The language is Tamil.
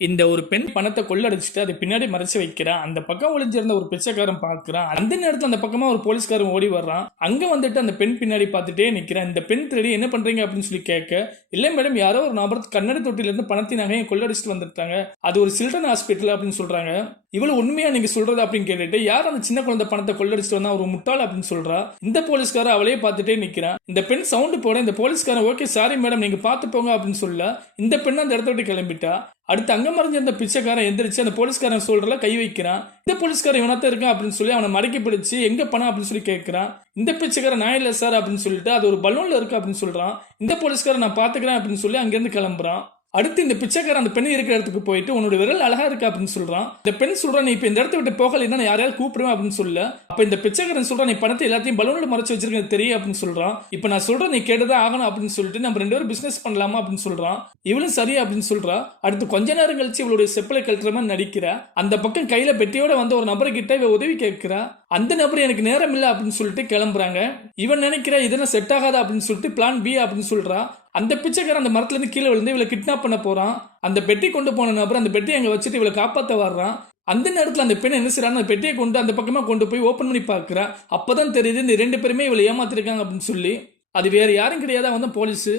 இந்த ஒரு பெண் பணத்தை கொள்ளடிச்சிட்டு அதை பின்னாடி மறைச்சு வைக்கிறா. அந்த பக்கம் ஒளிஞ்சிருந்த ஒரு பிச்சைக்காரன் பார்க்கிறான். அந்த நேரத்துல அந்த பக்கமா ஒரு போலீஸ்காரன் ஓடி வர்றான். அங்க வந்துட்டு அந்த பெண் பின்னாடி பார்த்துட்டே நிக்கிறான். இந்த பெண் திருடி என்ன பண்றீங்க அப்படின்னு சொல்லி கேட்க, இல்ல மேடம், யாரோ ஒரு நபர் கண்ணாடி தொட்டில இருந்து பணத்தை நகையை கொள்ளடிச்சிட்டு வந்துட்டாங்க. அது ஒரு சில்ட்ரன் ஹாஸ்பிட்டல் அப்படின்னு சொல்றாங்க. இவ்வளவு உண்மையா நீங்க சொல்றது அப்படின்னு கேட்டுட்டு, யார் அந்த சின்ன குழந்தை பணத்தை கொள்ளடிச்சிட்டு வந்தா, ஒரு முட்டாள் அப்படின்னு சொல்றா. இந்த போலீஸ்காரன் அவளையே பார்த்துட்டே நிக்கிறான். இந்த பெண் சவுண்ட் போட இந்த போலீஸ்காரன் ஓகே சாரி மேடம் நீங்க பார்த்து போங்க அப்படின்னு சொல்ல, இந்த பெண் அந்த இடத்த விட்டு கிளம்பிட்டா. அடுத்து அங்க மறைஞ்சிருந்த பிச்சைக்காரன் எந்திரிச்சு அந்த போலீஸ்காரன் சொல்றல கை வைக்கிறான். இந்த போலீஸ்காரன் இவனத்தான் இருக்கான் அப்படின்னு சொல்லி அவனை மடக்கி பிடிச்சு எங்க பணம் அப்படின்னு சொல்லி கேட்கிறான். இந்த பிச்சைக்காரன் நான் இல்ல சார் அப்படின்னு சொல்லிட்டு அது ஒரு பலூன்ல இருக்கு அப்படின்னு சொல்றான். இந்த போலீஸ்காரன் நான் பாத்துக்கிறேன் அப்படின்னு சொல்லி அங்கிருந்து கிளம்புறான். அடுத்து இந்த பிச்சைக்காரன் அந்த பெண் இருக்கிற இடத்துக்கு போயிட்டு உன்னோட விரல் அழகா இருக்கு அப்படின்னு சொல்றான். இந்த பெண் சொல்றான், நீ இப்ப இந்த இடத்த விட்டு போகலைன்னா நான் யாரையாவது கூப்பிடுவேன் அப்படின்னு சொல்ல, அப்ப இந்த பிச்சைக்காரன் சொல்றான், நீ பணத்தை எல்லாத்தையும் பலூன்ல மறைச்சு வச்சிருக்க தெரியும் அப்படின்னு சொல்றான். இப்ப நான் சொல்றேன் நீ கேட்டுதான் ஆகணும் அப்படின்னு சொல்லிட்டு நம்ம 2 பேரும் பிசினஸ் பண்ணலாமா அப்படின்னு சொல்றான். இவளும் சரியா அப்படின்னு சொல்றா. அடுத்து கொஞ்ச நேரம் கழிச்சு இவளுடைய செப்பலை கழட்டுற மாதிரி நடிக்கிறா. அந்த பக்கம் கையில பெட்டியோட வந்த ஒரு நபரை கிட்ட இவ உதவி கேட்கிறா. அந்த நபர் எனக்கு நேரம் இல்லை அப்படின்னு சொல்லிட்டு கிளம்புறாங்க. இவன் நினைக்கிறா இதெல்லாம் செட் ஆகாதா அப்படின்னு சொல்லிட்டு பிளான் பி அப்படின்னு சொல்றா. அந்த பிச்சைக்காரன் அந்த மரத்துல இருந்து கீழே விழுந்து இவளை கிட்னாப் பண்ண போறான். அந்த பெட்டி கொண்டு போன நபர் அந்த பெட்டியை அங்க வச்சுட்டு இவளை காப்பாத்த வர்றான். அந்த நேரத்துல அந்த பெண் என்ன செய்யறான்னு அந்த பெட்டியை கொண்டு அந்த பக்கமா கொண்டு போய் ஓபன் பண்ணி பாக்குறா. அப்பதான் தெரியுது இந்த 2 பேருமே இவளை ஏமாத்திருக்காங்க அப்படின்னு சொல்லி. அது வேற யாரும் கிடையாது, அவன் தான் போலீஸ்.